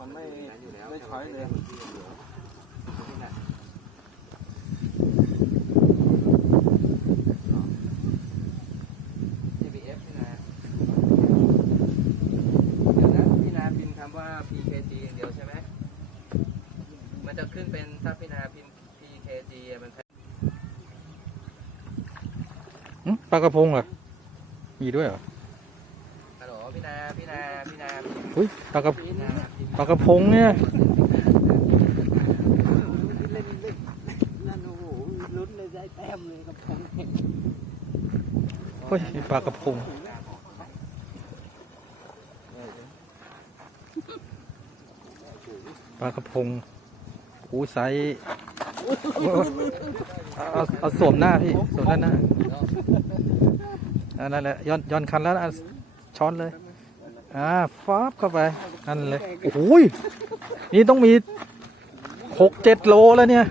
มันไม่อยู่แล้วไม่ช้อยเลย TBF พี่นาเดี๋ยวนะพี่นาพิมพ์คำว่า PKG อย่างเดียวใช่ไหม มันจะขึ้นเป็นถ้าพี่นาพิมพ์ PKG อะมันหึปลากระพงเหรอ มีด้วยเหรอฮัลโหลพี่นาพี่นาพี่นาพิมพ์ อุ้ยปลากระพี่นาพิมพ์ปลากระพงเนี่ยเล่นเล่นนั่นโอ้ยได้แต้มเลยกับผมเฮ้ยปลากระพงปลากระพงอู้ไซส์เอาเอาสวมหน้าพี่สวมด้านหน้าอันนั่นแหละย้อนย้อนคันแล้วช้อนเลย อ่าฟ้าบเข้าไปนั่นเลยโอ้โหยนี่ต้องมีหกเจ็ดโลแล้วเนี่ย